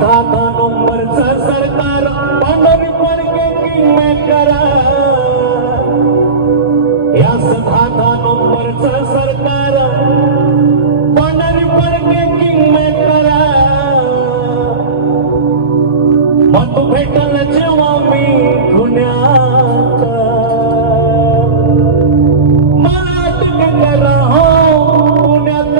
दादा नंबरचं सरकार पांढरी किंग मेकर या दादा नंबरचं सरकार पांढरी किंग मेकर मग तू भेटल जेव्हा मी पुण्यात मला तिकीट करा हो पुण्यात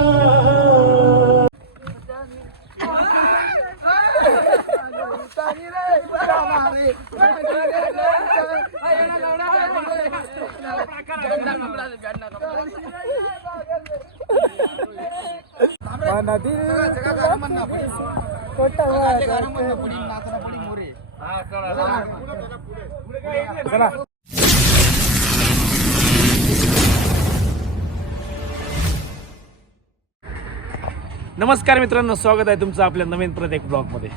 नमस्कार मित्रांनो, स्वागत आहे तुमचं आपल्या नवीन परत एक ब्लॉगमध्ये.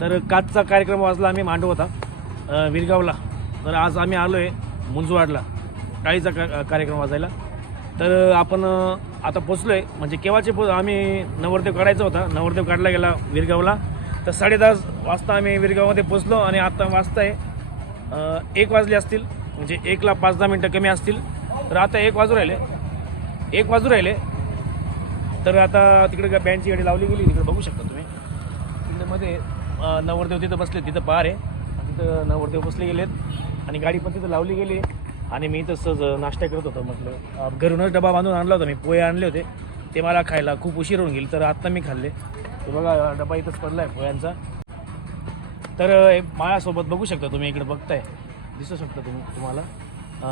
तर कालचा कार्यक्रम वाजला आम्ही मांडव होता विरगावला. तर आज आम्ही आलो आहे मुंजवाडला टाळीचा कार्यक्रम वाजायला. तर आपण आता पोचलो आहे, म्हणजे केव्हाचे आम्ही नवरदेव काढायचा होता. नवरदेव काढला गेला विरगावला. तर 10:30 वाजता आम्ही विरगावमध्ये पोचलो आणि आता वाजता आहे 1 वाजले असतील, म्हणजे 1ला 5-10 मिनटं कमी असतील. तर आता 1 वाजू राहिले. तर आता तिकडे बँडची गाडी लावली गेली, तिकडे बघू शकता तुम्ही. तिकडे मध्ये नवरदेव तिथं बसले, तिथं पार आहे, तिथं नवरदेव बसले गेलेत आणि गाडी पण तिथं लावली गेली. आणि मी इथं सहज नाश्ता करत होतो. म्हटलं घरूनच डबा बांधून आणला होता मी, पोहे आणले होते, ते मला खायला खूप उशीर होऊन गेली. तर आत्ता मी खाल्ले. ते बघा डबा इथंच पडला आहे पोह्यांचा. तर माझ्यासोबत बघू शकता तुम्ही, इकडे बघताय, दिसू शकता तुम्हाला.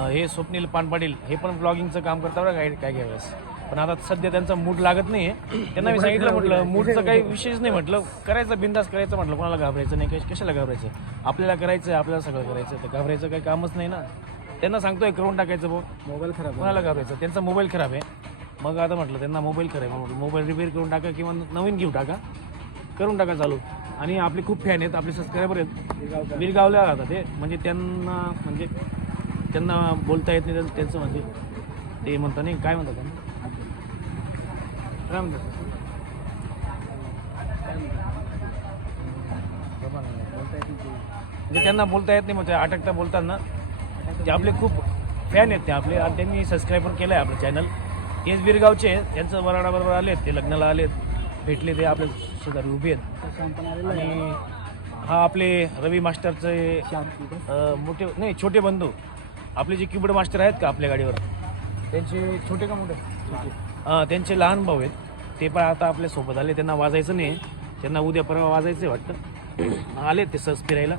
हे स्वप्नील पानपाटील, हे पण ब्लॉगिंगचं काम करता बरं काय वेळेस. पण आता सध्या त्यांचा मूड लागत नाही आहे. त्यांना मी सांगितलं, म्हटलं मूडचं काही विषयच नाही, म्हटलं करायचं, बिंदास करायचं, म्हटलं कोणाला घाबरायचं नाही, कशाला घाबरायचं, आपल्याला करायचं, आपल्याला सगळं करायचं, तर घाबरायचं काही कामच नाही ना. त्यांना सांगतोय करून टाकायचं, मोबाईल खराब, कोणाला घाबरायचं, त्यांचा मोबाईल खराब आहे. मग आता म्हटलं त्यांना मोबाईल खराब आहे, मोबाईल रिपेअर करून टाका किंवा नवीन घेऊ टाका, करून टाका चालू. आणि आपले खूप फॅन आहेत, आपले सबस्क्रायबर आहेत विरगावला राहतात ते, म्हणजे त्यांना बोलता येत नाही त्यांचं, म्हणजे ते म्हणतात नाही, काय म्हणतात त्यांना, काय म्हणतात, म्हणजे त्यांना बोलता येत नाही, मग ते अटकता बोलतात ना. ते आपले खूप फॅन आहेत ते आपले, आणि त्यांनी सबस्क्राईबर केलं आहे आपलं चॅनल. तेच विरगावचे आहेत, त्यांचं बरोबर आले आहेत, ते लग्नाला आले आहेत, भेटले, ते आपले शेजारी उभे आहेत. आणि हा आपले रवी मास्टरचे मोठे नाही छोटे बंधू, आपले जे कीबोर्ड मास्टर आहेत का आपल्या गाडीवर, त्यांचे छोटे का मोठे, त्यांचे लहान भाऊ आहेत. ते पण आता आपल्यासोबत आले. त्यांना वाजायचं नाही, त्यांना उद्या परवा वाजायचं आहे वाटतं. आले ते सहज फिरायला.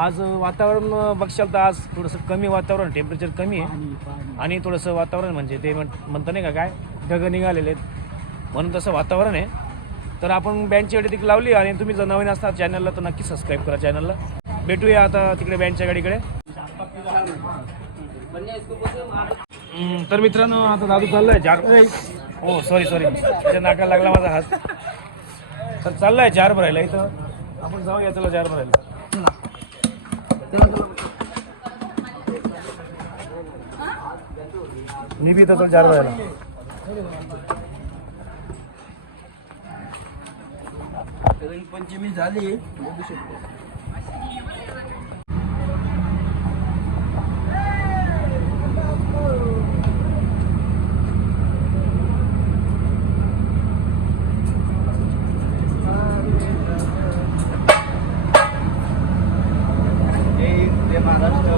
आज वातावरण बघशाल तर आज थोडंसं कमी वातावरण, टेम्परेचर कमी आहे. आणि थोडंसं वातावरण म्हणजे ते म्हणतं नाही का, काय ढगं निघालेले आहेत, म्हणून तसं वातावरण आहे. तर आपण बँडची गाडी तिकडे लावली. आणि तुम्ही जर नवीन असता चॅनलला तर नक्की सबस्क्राईब करा चॅनलला. भेटूया आता तिकडे बँडच्या गाडीकडे. तर मित्रांनो, आता दादू चाललाय हो सॉरी त्याच्या नाकाला लागला माझा हात. तर चाललाय जार भरायला. इथं आपण जाऊया, चला जार भरायला. मी बी तसं जार भरायला. पंचमी झाली, बघू शकतो. महाराष्ट्र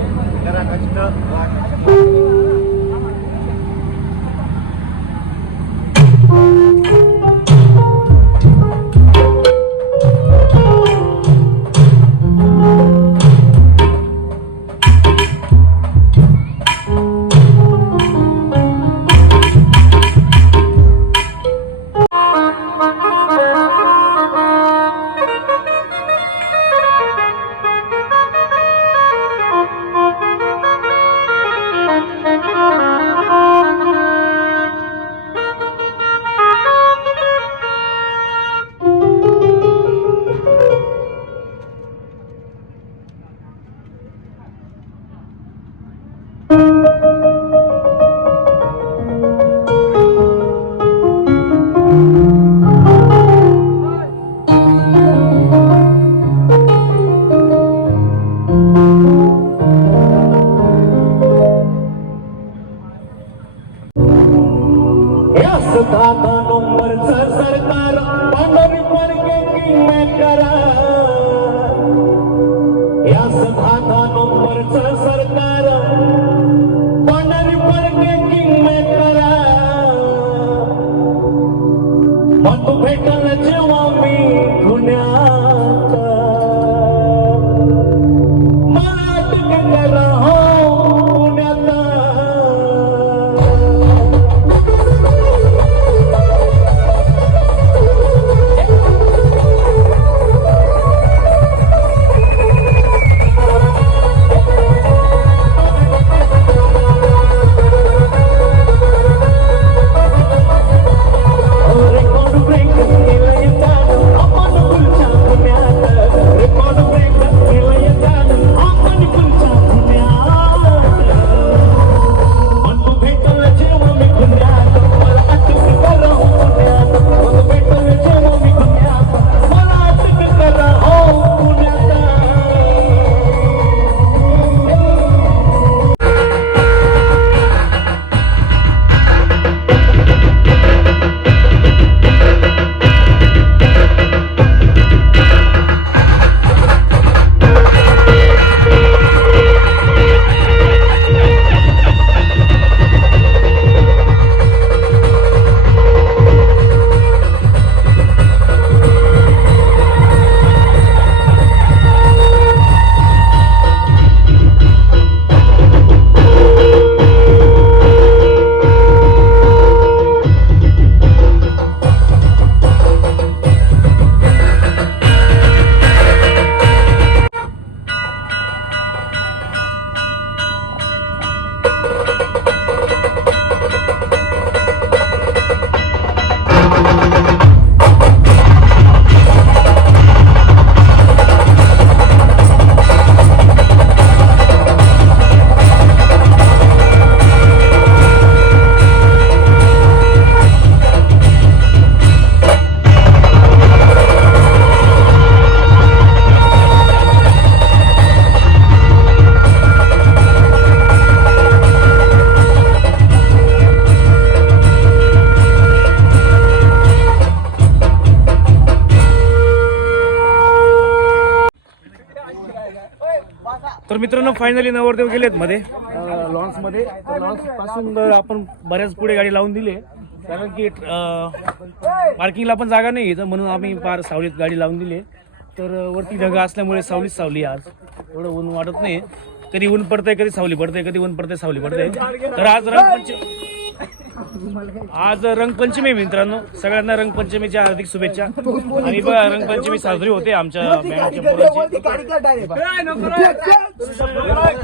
करा या 10 नंबरचं सरकार पांढरी पडके किंग में करा मग भेटल जेव्हा मी गुन्ह्यात मला अटक करा हो पुण्यात रेकॉर्ड ब्रेक केलं येतात आपण पुढच्या पुण्यात रेकॉर्ड ब्रेक केलं येतात आपण पुढच्या पुण्यात मग भेटल जेव्हा मी पुण्यात मला अटक करा हो पुण्यात मग भेटल जेव्हा मी पुण्यात मला अटक करा हो पुण्यात तर मित्रांनो फायनली नवरदेव गेलेत मध्ये लॉन्समध्ये. तर लॉन्स पासून आपण बऱ्याच पुढे गाडी लावून दिली कारण की पार्किंगला पण जागा नाही तर म्हणून आम्ही फार सावलीत गाडी लावून दिली. तर वरती ढगा असल्यामुळे सावलीच सावली आज एवढं ऊन वाटत नाही. कधी ऊन पडतंय कधी सावली पडते कधी ऊन पडते सावली पडते. तर आज रंगपंचमी आहे मित्रांनो. सगळ्यांना रंगपंचमीच्या हार्दिक शुभेच्छा. आणि बघा रंगपंचमी साजरी होते आमच्या बँडच्या पोरांची.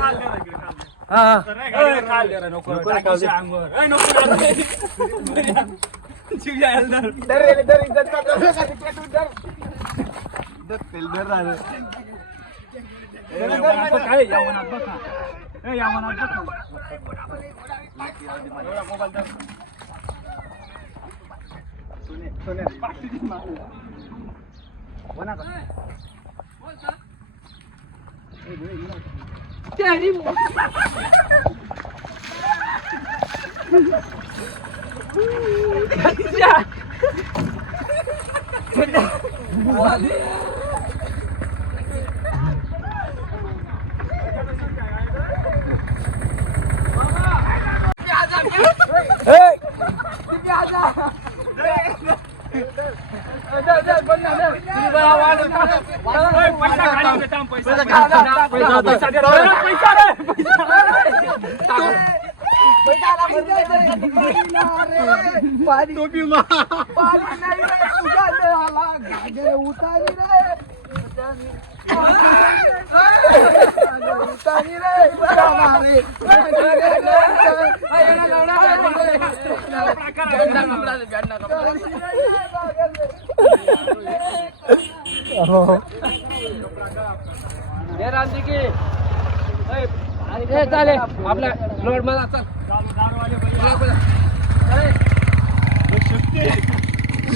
चालेल आपला लोड मला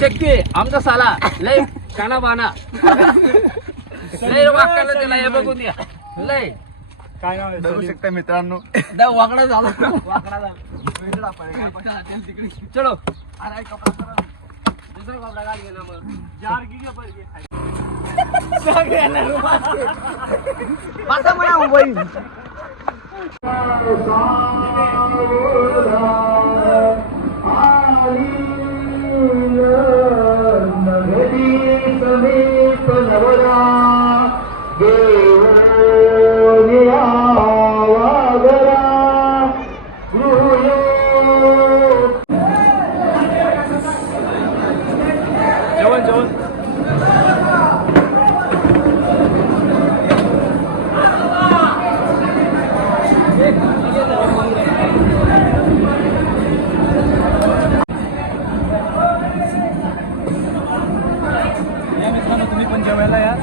शक्ती आमचा साला लय काना बाना लय वाकडा त्याला हे बघून द्या लय काय नाव बघू शकता मित्रांनो वाकडा झाला वाकडा झाला चलो अरे कपडा दुसरा कपडा घाल घे ना मग 4 गिगा पाहिजे माझा म्हणा मोबाईल जेवण जेवण मित्रांनो तुम्ही पण जेवायला या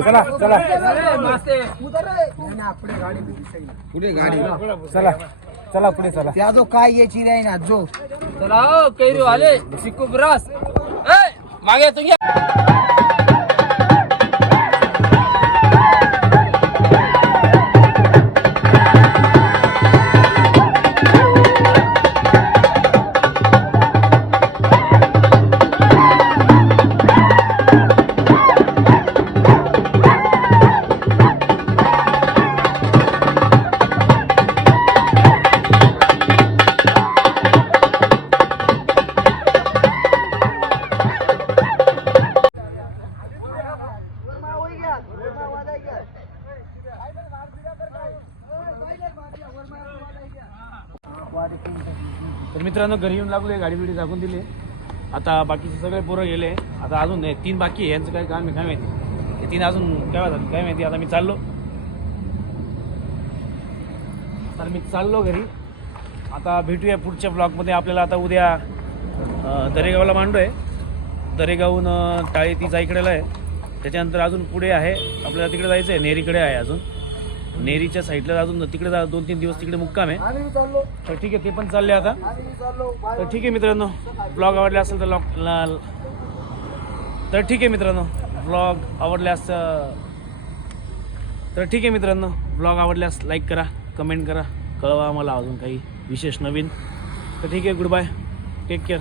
चला चला पुढे गाडी चला चला पुढे चला त्या जो काय यायची नाही ना जो चला कैरू आले सिक्कू ब्रास मागे तुम्ही तर मित्रांनो घरी येऊन लागलोय गाडी बिडी टाकून दिली आता बाकीचे सगळे पोरं गेले आता अजून 3 बाकी आहे यांचं काय काम आहे काय माहिती हे 3 अजून काय झालं काय माहिती आता मी चाललो घरी आता भेटूया पुढच्या ब्लॉगमध्ये आपल्याला आता उद्या दरेगावला मांडू आहे दरेगावहून टाळी ती जाईकडेला आहे त्याच्यानंतर अजून पुढे आहे आपल्याला तिकडे जायचं आहे नेरीकडे आहे अजून नेरीच्या साईडला अजून तिकडे 2-3 दिवस तिकडे मुक्काम आहे तर ठीक आहे ते पण चालले आता तर ठीक आहे मित्रांनो ब्लॉग आवडले असेल तर ठीक आहे मित्रांनो ब्लॉग आवडल्यास लाईक करा कमेंट करा कळवा आम्हाला अजून काही विशेष नवीन तर ठीक आहे गुड बाय टेक केअर